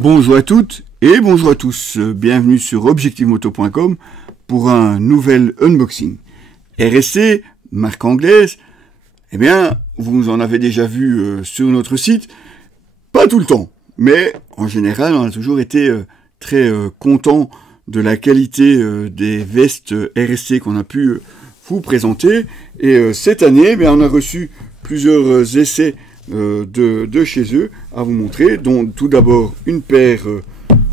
Bonjour à toutes et bonjour à tous, bienvenue sur objectivemoto.com pour un nouvel unboxing. RSC, marque anglaise, eh bien, vous en avez déjà vu sur notre site, pas tout le temps, mais en général, on a toujours été très content de la qualité des vestes RSC qu'on a pu vous présenter. Et cette année, eh bien, on a reçu plusieurs essais de chez eux à vous montrer, dont tout d'abord une paire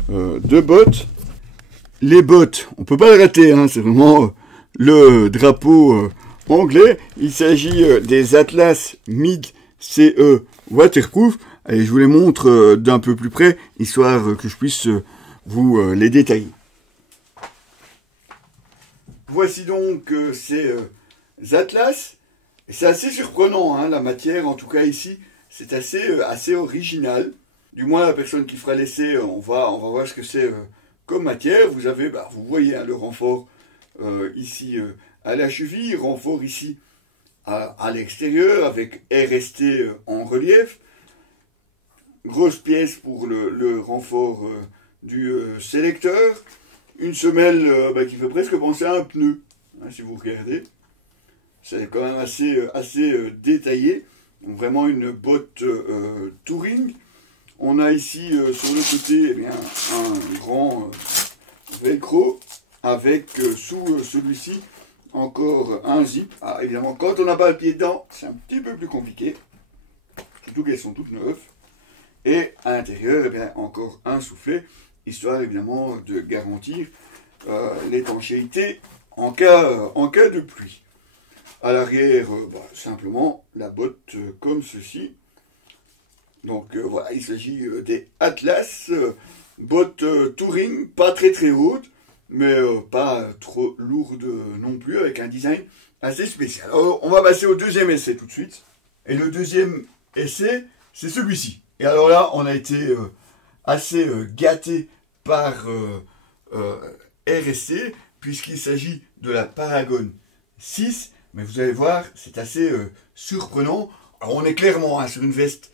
de bottes. Les bottes, on peut pas le rater, hein, c'est vraiment le drapeau anglais. Il s'agit des Atlas Mid CE Waterproof. Allez, je vous les montre d'un peu plus près, histoire que je puisse vous les détailler. Voici donc ces Atlas. Et c'est assez surprenant, hein, la matière, en tout cas ici, c'est assez original. Du moins, la personne qui fera l'essai, on va voir ce que c'est comme matière. Vous avez, vous voyez, hein, le renfort ici à la cheville, renfort ici à l'extérieur, avec RST en relief. Grosse pièce pour le renfort du sélecteur. Une semelle qui fait presque penser à un pneu, hein, si vous regardez. C'est quand même assez détaillé. Donc vraiment une botte touring. On a ici sur le côté un grand velcro avec sous celui-ci encore un zip. Ah, évidemment, quand on n'a pas le pied dedans, c'est un petit peu plus compliqué. Surtout qu'elles sont toutes neuves. Et à l'intérieur, encore un soufflet, histoire évidemment de garantir l'étanchéité en cas de pluie. À l'arrière, simplement la botte comme ceci. Donc voilà, il s'agit des Atlas, bottes touring, pas très hautes, mais pas trop lourdes non plus, avec un design assez spécial. Alors, on va passer au deuxième essai tout de suite. Et le deuxième essai, c'est celui-ci. Et alors là, on a été assez gâté par RSC, puisqu'il s'agit de la Paragon 6. Mais vous allez voir, c'est assez surprenant. Alors on est clairement sur une veste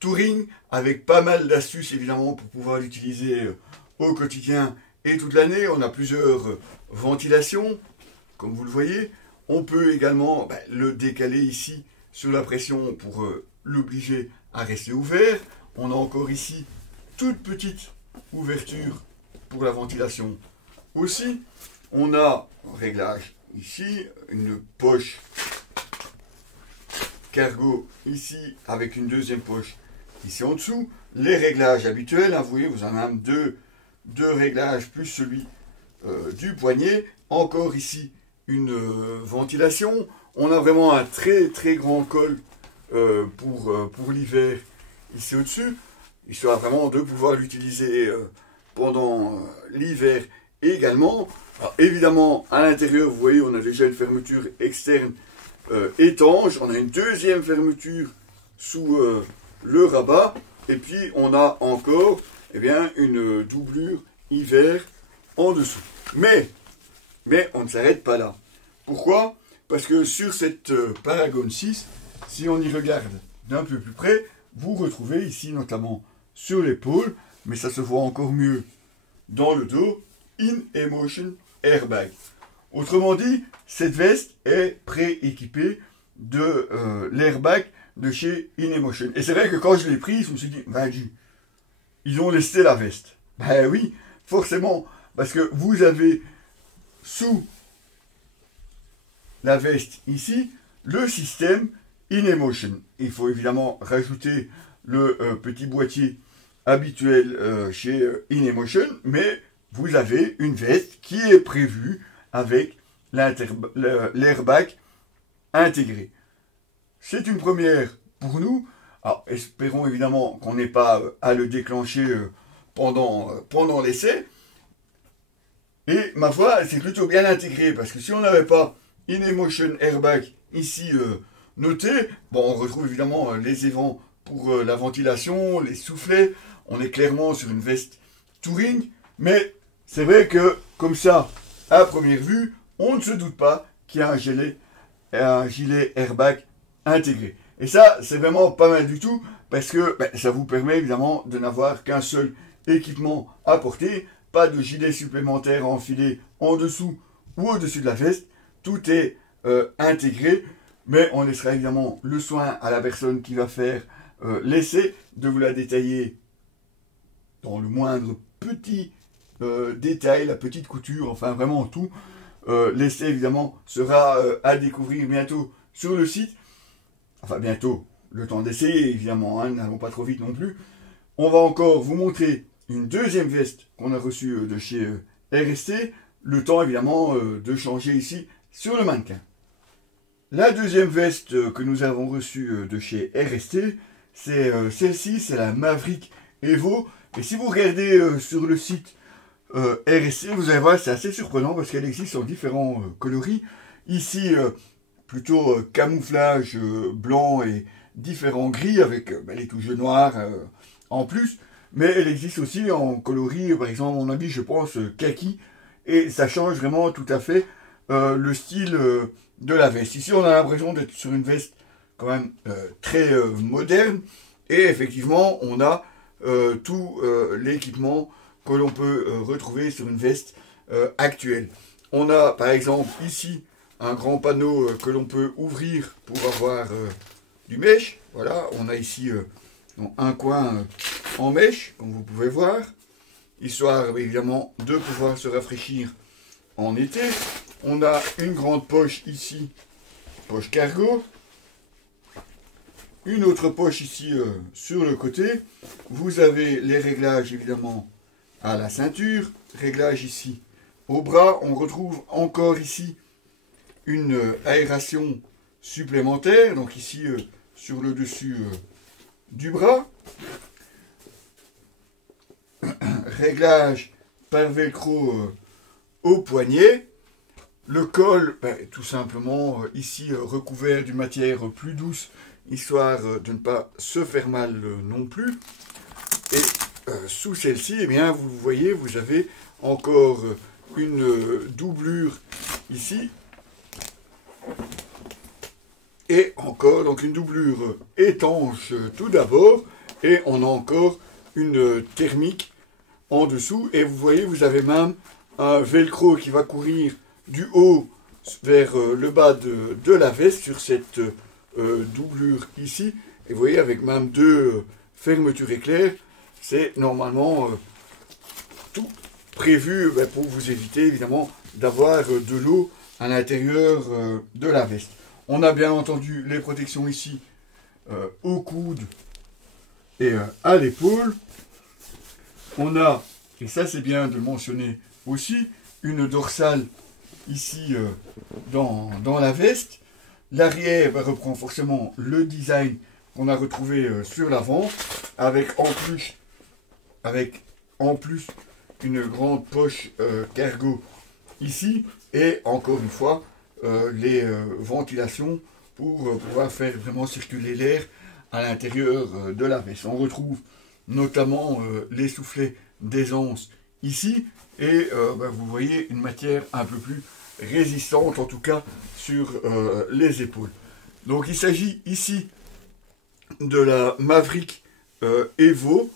touring, avec pas mal d'astuces évidemment pour pouvoir l'utiliser au quotidien et toute l'année. On a plusieurs ventilations, comme vous le voyez. On peut également le décaler ici sur la pression pour l'obliger à rester ouvert. On a encore ici toute petite ouverture pour la ventilation aussi. On a un réglage ici, une poche cargo ici avec une deuxième poche ici en dessous. Les réglages habituels, hein, vous voyez, vous en avez même deux réglages plus celui du poignet. Encore ici une ventilation. On a vraiment un très grand col pour l'hiver ici au-dessus, histoire vraiment de pouvoir l'utiliser pendant l'hiver également. Alors, évidemment, à l'intérieur, vous voyez, on a déjà une fermeture externe étanche. On a une deuxième fermeture sous le rabat. Et puis, on a encore une doublure hiver en dessous. Mais on ne s'arrête pas là. Pourquoi? Parce que sur cette Paragon 6, si on y regarde d'un peu plus près, vous retrouvez ici, notamment sur l'épaule, mais ça se voit encore mieux dans le dos, In-Emotion Airbag. Autrement dit, cette veste est pré-équipée de l'airbag de chez In-Emotion. Et c'est vrai que quand je l'ai prise, je me suis dit, ils ont laissé la veste. Ben oui, forcément, parce que vous avez sous la veste ici le système In-Emotion. Il faut évidemment rajouter le petit boîtier habituel chez In-Emotion, mais vous avez une veste qui est prévue avec l'airbag intégré. C'est une première pour nous. Alors, espérons évidemment qu'on n'ait pas à le déclencher pendant l'essai. Et ma foi, c'est plutôt bien intégré, parce que si on n'avait pas In-Emotion Airbag ici noté, on retrouve évidemment les évents pour la ventilation, les soufflets. On est clairement sur une veste touring, mais c'est vrai que, comme ça, à première vue, on ne se doute pas qu'il y a un gilet airbag intégré. Et ça, c'est vraiment pas mal du tout, parce que ça vous permet évidemment de n'avoir qu'un seul équipement à porter, pas de gilet supplémentaire à enfiler en dessous ou au-dessus de la veste, tout est intégré, mais on laissera évidemment le soin à la personne qui va faire l'essai de vous la détailler dans le moindre petit détail, la petite couture, enfin vraiment tout. L'essai évidemment sera à découvrir bientôt sur le site. Enfin bientôt, le temps d'essayer évidemment, hein, n'allons pas trop vite non plus. On va encore vous montrer une deuxième veste qu'on a reçue de chez RST. Le temps évidemment de changer ici sur le mannequin. La deuxième veste que nous avons reçue de chez RST, c'est celle-ci, c'est la Maverick Evo. Et si vous regardez sur le site RST, vous allez voir, c'est assez surprenant parce qu'elle existe en différents coloris. Ici, plutôt camouflage blanc et différents gris avec les touches noires en plus. Mais elle existe aussi en coloris, par exemple, mon avis, je pense, kaki. Et ça change vraiment tout à fait le style de la veste. Ici, on a l'impression d'être sur une veste quand même très moderne. Et effectivement, on a tout l'équipement que l'on peut retrouver sur une veste actuelle. On a par exemple ici un grand panneau que l'on peut ouvrir pour avoir du mèche. Voilà, on a ici un coin en mèche, comme vous pouvez voir, histoire évidemment de pouvoir se rafraîchir en été. On a une grande poche ici, poche cargo. Une autre poche ici sur le côté. Vous avez les réglages évidemment à la ceinture. Réglage ici au bras. On retrouve encore ici une aération supplémentaire. Donc ici sur le dessus du bras. Réglage par velcro au poignet. Le col, tout simplement ici recouvert d'une matière plus douce, histoire de ne pas se faire mal non plus. Et sous celle-ci, eh bien, vous voyez, vous avez encore une doublure ici. Et encore donc une doublure étanche tout d'abord. Et on a encore une thermique en dessous. Et vous voyez, vous avez même un velcro qui va courir du haut vers le bas de la veste sur cette doublure ici. Et vous voyez, avec même deux fermetures éclairs, c'est normalement tout prévu pour vous éviter évidemment d'avoir de l'eau à l'intérieur de la veste. On a bien entendu les protections ici au coude et à l'épaule. On a, et ça c'est bien de le mentionner aussi, une dorsale ici dans la veste. L'arrière reprend forcément le design qu'on a retrouvé sur l'avant, avec en plus une grande poche cargo ici, et encore une fois les ventilations pour pouvoir faire vraiment circuler l'air à l'intérieur de la veste. On retrouve notamment les soufflets d'aisance ici, et vous voyez une matière un peu plus résistante, en tout cas sur les épaules. Donc il s'agit ici de la Maverick Evo,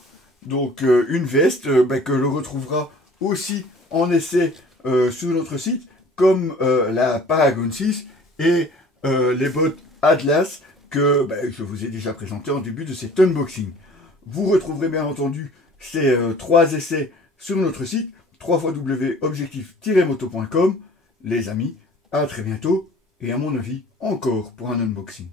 donc une veste que l'on retrouvera aussi en essai sur notre site, comme la Paragon 6 et les bottes Atlas que je vous ai déjà présenté en début de cet unboxing. Vous retrouverez bien entendu ces 3 essais sur notre site www.objectif-moto.com. Les amis, à très bientôt et à mon avis encore pour un unboxing.